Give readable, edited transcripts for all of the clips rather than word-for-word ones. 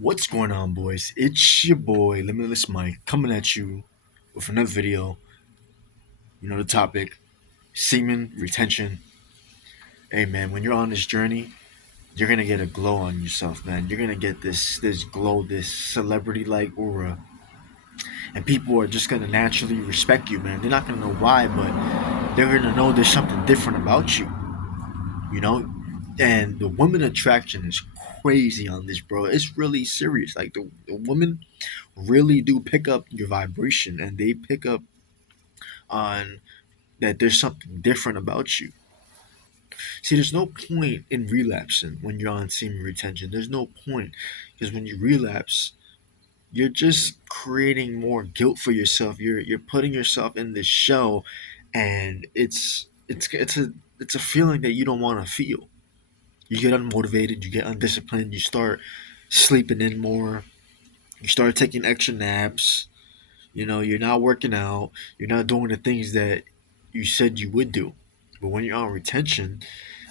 What's going on, boys? It's your boy, Limitless Mike, coming at you with another video. You know the topic: semen retention. Hey, man, when you're on this journey, you're gonna get a glow on yourself, man. You're gonna get this glow, this celebrity-like aura, and people are just gonna naturally respect you, man. They're not gonna know why, but they're gonna know there's something different about you. You know, and the women attraction is crazy on this, bro. It's really serious. Like the women really do pick up your vibration, and they pick up on that there's something different about you. See, there's no point in relapsing when you're on semen retention. There's no point because when you relapse, you're just creating more guilt for yourself. You're putting yourself in this shell, and it's a feeling that you don't want to feel. You get unmotivated, you get undisciplined, you start sleeping in more, you start taking extra naps. You're not working out, you're not doing the things that you said you would do. But when you're on retention,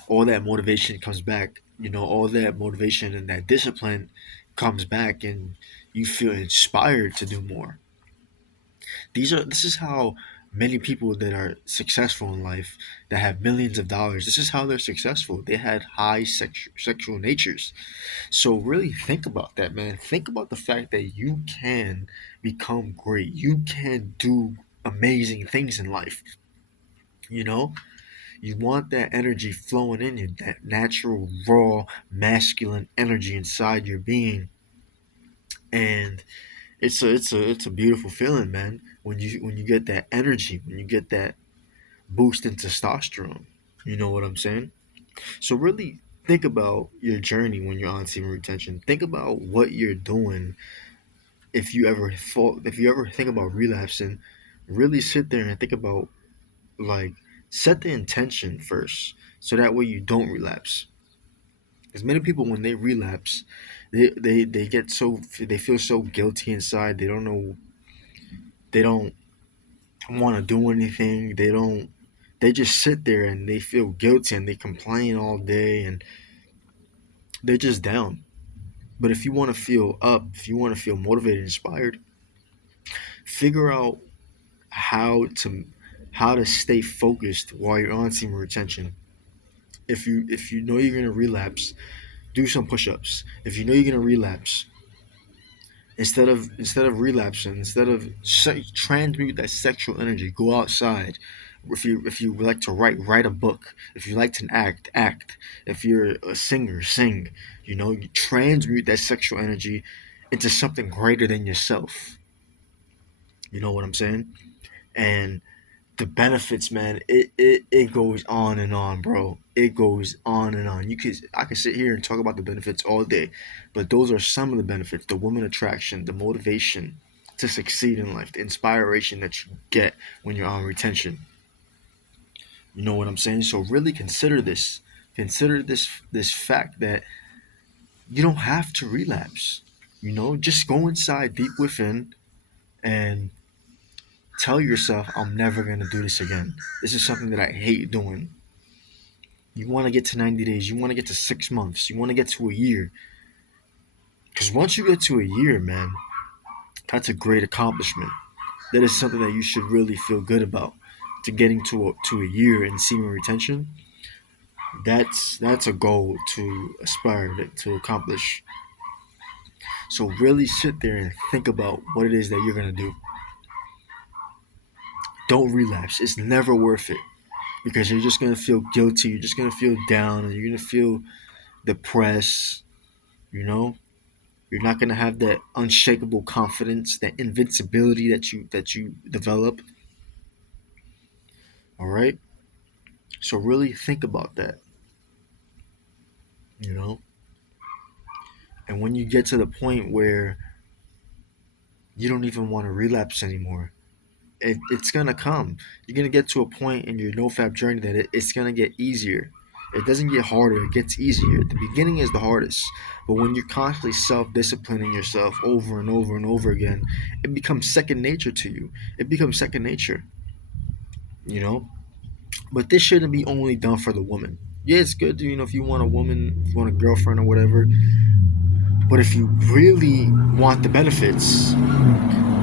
all that motivation comes back. All that motivation and that discipline comes back, and you feel inspired to do more. This is how many people that are successful in life, that have millions of dollars, this is how they're successful. They had high sexual natures. So really think about that, man. Think about the fact that you can become great. You can do amazing things in life. You know, you want that energy flowing in you, that natural, raw, masculine energy inside your being, and it's a beautiful feeling, man. When you get that energy, when you get that boost in testosterone. You know what I'm saying? So really think about your journey when you're on semen retention. Think about what you're doing. If you ever think about relapsing, really sit there and think about, like, set the intention first, so that way you don't relapse. Because many people, when they relapse, they get so, they feel so guilty inside. They don't want to do anything. They just sit there and they feel guilty and they complain all day, and they're just down. But if you want to feel up, if you want to feel motivated, inspired, figure out how to stay focused while you're on semen retention. If you know you're gonna relapse, do some push-ups. If you know you're gonna relapse, instead of relapsing, instead of transmute that sexual energy, go outside. If you like to write a book. If you like to act. If you're a singer, sing. You transmute that sexual energy into something greater than yourself. You know what I'm saying? And the benefits, man, it goes on and on, bro. It goes on and on. I could sit here and talk about the benefits all day, but those are some of the benefits: the woman attraction, the motivation to succeed in life, the inspiration that you get when you're on retention. You know what I'm saying? So really consider this. Consider this fact that you don't have to relapse. Just go inside, deep within, and tell yourself, I'm never going to do this again. This is something that I hate doing. You want to get to 90 days. You want to get to 6 months. You want to get to a year. Because once you get to a year, man, that's a great accomplishment. That is something that you should really feel good about. To getting to a year in semen retention, that's a goal to aspire to accomplish. So really sit there and think about what it is that you're going to do. Don't relapse. It's never worth it, because you're just going to feel guilty. You're just going to feel down, and you're going to feel depressed. You know, you're not going to have that unshakable confidence, that invincibility that you develop. All right. So really think about that. You know, and when you get to the point where you don't even want to relapse anymore, it's gonna come. You're gonna get to a point in your nofap journey that it's gonna get easier. It doesn't get harder, it gets easier. The beginning is the hardest, but when you're constantly self-disciplining yourself over and over and over again, it becomes second nature to you. It becomes second nature, you know. But this shouldn't be only done for the woman. Yeah, it's good, if you want a woman, if you want a girlfriend or whatever, But if you really want the benefits,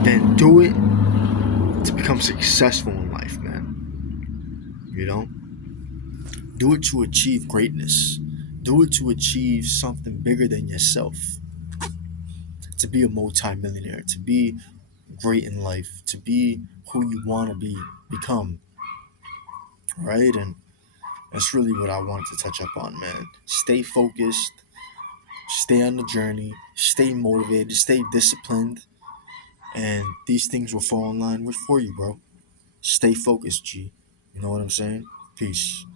then do it to become successful in life, man. You know? Do it to achieve greatness. Do it to achieve something bigger than yourself. To be a multimillionaire, to be great in life, to be who you want to become, right? And that's really what I wanted to touch up on, man. Stay focused, stay on the journey, stay motivated, stay disciplined, and these things will fall in line with for you, bro. Stay focused, G. You know what I'm saying? Peace.